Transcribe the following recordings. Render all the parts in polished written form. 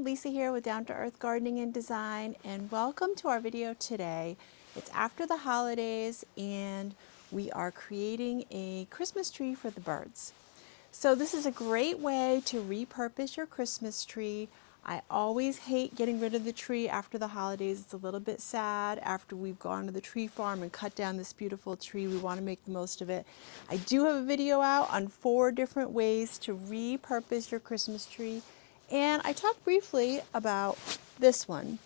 everyone, Lisa here with Down to Earth Gardening and Design, and welcome to our video today. It's after the holidays and we are creating a Christmas tree for the birds. So this is a great way to repurpose your Christmas tree. I always hate getting rid of the tree after the holidays. It's a little bit sad after we've gone to the tree farm and cut down this beautiful tree. We want to make the most of it. I do have a video out on 4 different ways to repurpose your Christmas tree. And I talked briefly about this one.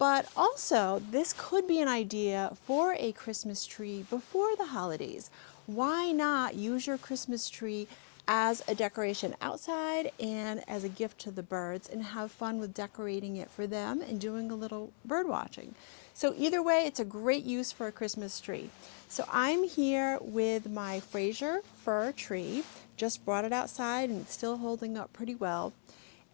But also, this could be an idea for a Christmas tree before the holidays. Why not use your Christmas tree as a decoration outside and as a gift to the birds and have fun with decorating it for them and doing a little bird watching? So either way, it's a great use for a Christmas tree. So I'm here with my Fraser fir tree. Just brought it outside and it's still holding up pretty well.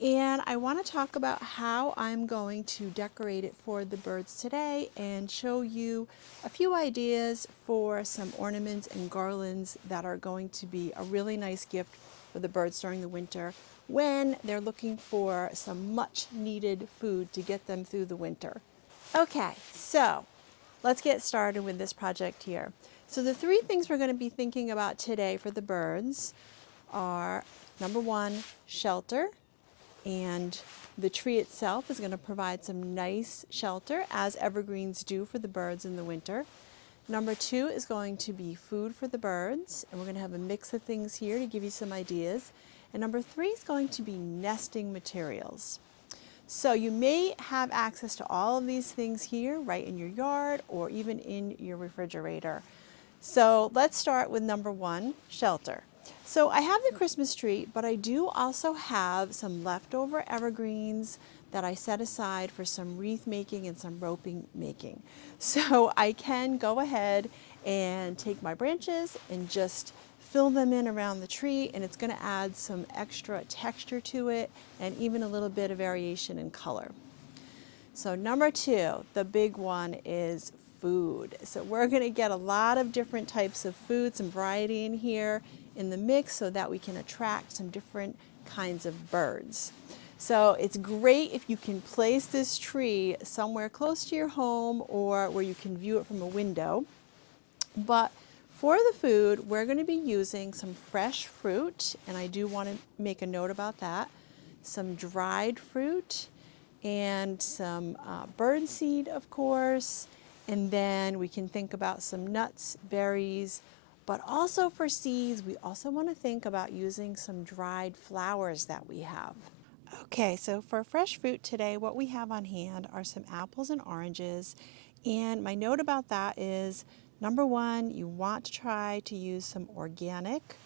And I want to talk about how I'm going to decorate it for the birds today and show you a few ideas for some ornaments and garlands that are going to be a really nice gift for the birds during the winter when they're looking for some much needed food to get them through the winter. Okay, so let's get started with this project here. So the 3 things we're going to be thinking about today for the birds are, number 1, shelter. And the tree itself is going to provide some nice shelter, as evergreens do for the birds in the winter. Number 2 is going to be food for the birds, and we're going to have a mix of things here to give you some ideas. And number 3 is going to be nesting materials. So you may have access to all of these things here, right in your yard or even in your refrigerator. So let's start with number 1, shelter. So I have the Christmas tree, but I do also have some leftover evergreens that I set aside for some wreath making and some roping making. So I can go ahead and take my branches and just fill them in around the tree, and it's going to add some extra texture to it and even a little bit of variation in color. So number 2, the big one, is food. So we're going to get a lot of different types of food, some variety in here in the mix so that we can attract some different kinds of birds. So it's great if you can place this tree somewhere close to your home or where you can view it from a window. But for the food, we're going to be using some fresh fruit, and I do want to make a note about that, some dried fruit, and some bird seed, of course, and then we can think about some nuts, berries, but also for seeds, we also want to think about using some dried flowers that we have. Okay, so for fresh fruit today, what we have on hand are some apples and oranges, and my note about that is, number 1, you want to try to use some organic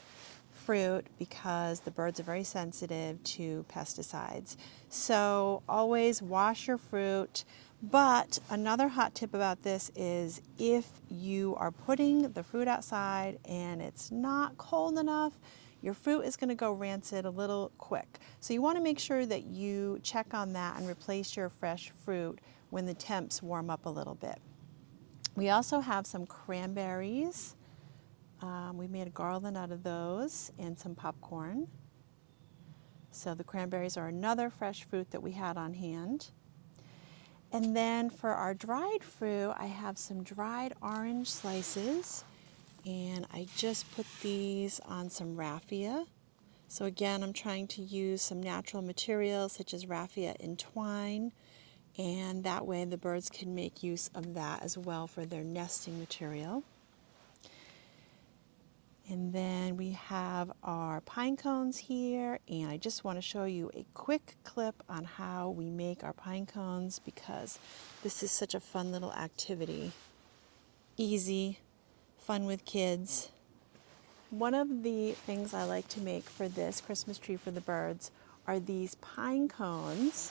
fruit because the birds are very sensitive to pesticides. So always wash your fruit. But another hot tip about this is if you are putting the fruit outside and it's not cold enough, your fruit is going to go rancid a little quick. So you want to make sure that you check on that and replace your fresh fruit when the temps warm up a little bit. We also have some cranberries. We made a garland out of those and some popcorn. So the cranberries are another fresh fruit that we had on hand. And then for our dried fruit, I have some dried orange slices, and I just put these on some raffia. So again, I'm trying to use some natural materials such as raffia and twine, and that way the birds can make use of that as well for their nesting material. And then we have our pine cones here, and I just want to show you a quick clip on how we make our pine cones because this is such a fun little activity. Easy, fun with kids. One of the things I like to make for this Christmas tree for the birds are these pine cones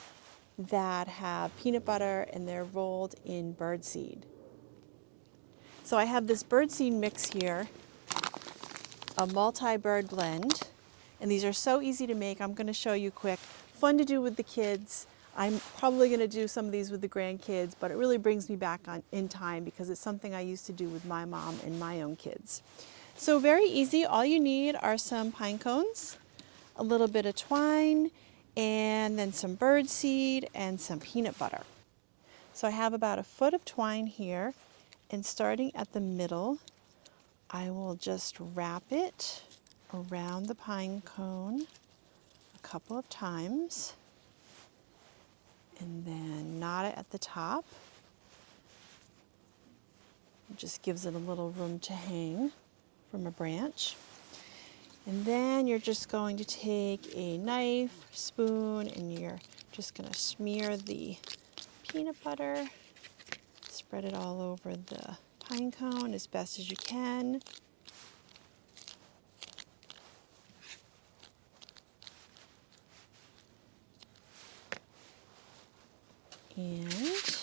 that have peanut butter and they're rolled in birdseed. So I have this birdseed mix here, a multi-bird blend, and these are so easy to make. I'm going to show you quick. Fun to do with the kids. I'm probably going to do some of these with the grandkids, but it really brings me back in time because it's something I used to do with my mom and my own kids. So very easy. All you need are some pine cones, a little bit of twine, and then some bird seed and some peanut butter. So I have about a foot of twine here, and starting at the middle, I will just wrap it around the pine cone a couple of times, and then knot it at the top. It just gives it a little room to hang from a branch. And then you're just going to take a knife, spoon, and you're just going to smear the peanut butter, spread it all over the pine cone as best as you can. And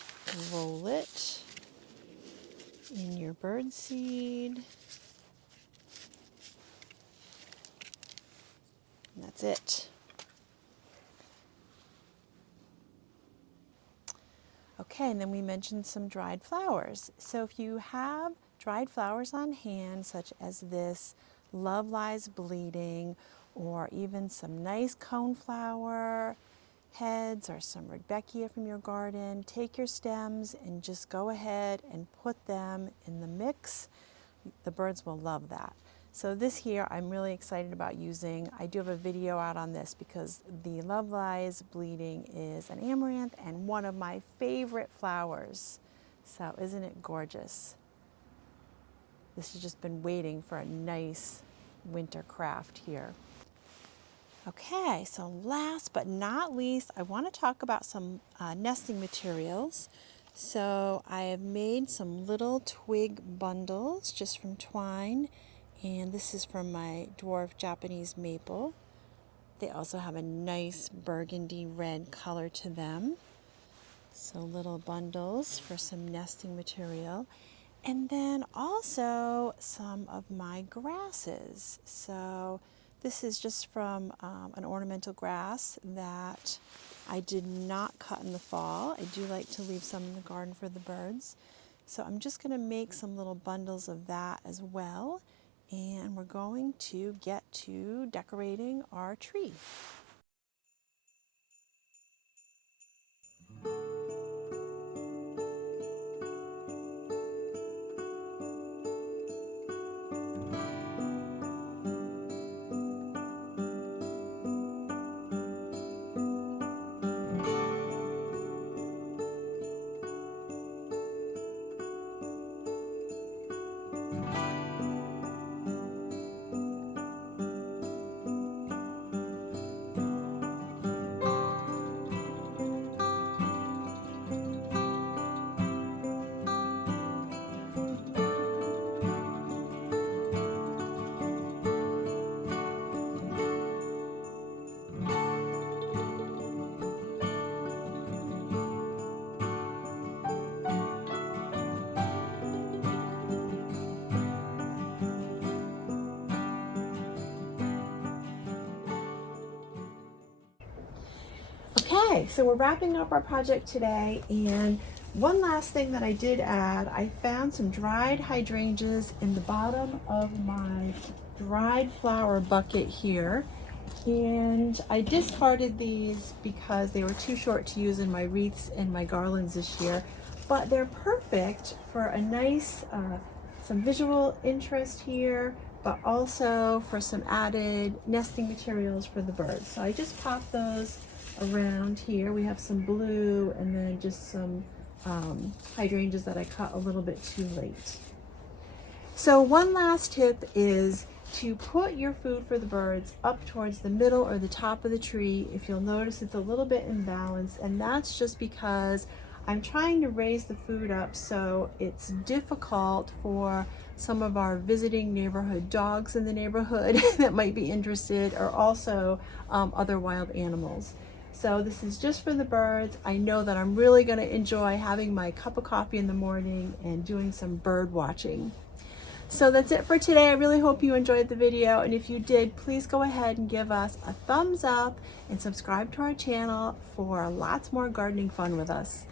roll it in your bird seed. And that's it. Okay, and then we mentioned some dried flowers. So if you have dried flowers on hand, such as this Love Lies Bleeding, or even some nice coneflower heads or some rudbeckia from your garden, take your stems and just go ahead and put them in the mix. The birds will love that. So this here I'm really excited about using. I do have a video out on this because the Love Lies Bleeding is an amaranth and one of my favorite flowers. So isn't it gorgeous? This has just been waiting for a nice winter craft here. Okay, so last but not least, I want to talk about some nesting materials. So I have made some little twig bundles just from twine, and this is from my dwarf Japanese maple. They also have a nice burgundy red color to them. So little bundles for some nesting material. And then also some of my grasses. So this is just from an ornamental grass that I did not cut in the fall. I do like to leave some in the garden for the birds. So I'm just going to make some little bundles of that as well. And we're going to get to decorating our tree. Okay, so we're wrapping up our project today, and one last thing that I did add, I found some dried hydrangeas in the bottom of my dried flower bucket here, and I discarded these because they were too short to use in my wreaths and my garlands this year, but they're perfect for a nice, some visual interest here, but also for some added nesting materials for the birds. So I just popped those around here. We have some blue and then just some hydrangeas that I cut a little bit too late. So one last tip is to put your food for the birds up towards the middle or the top of the tree. If you'll notice, it's a little bit imbalanced, and that's just because I'm trying to raise the food up so it's difficult for some of our visiting neighborhood dogs in the neighborhood that might be interested, or also other wild animals. So this is just for the birds. I know that I'm really going to enjoy having my cup of coffee in the morning and doing some bird watching. So that's it for today. I really hope you enjoyed the video, and if you did, please go ahead and give us a thumbs up and subscribe to our channel for lots more gardening fun with us.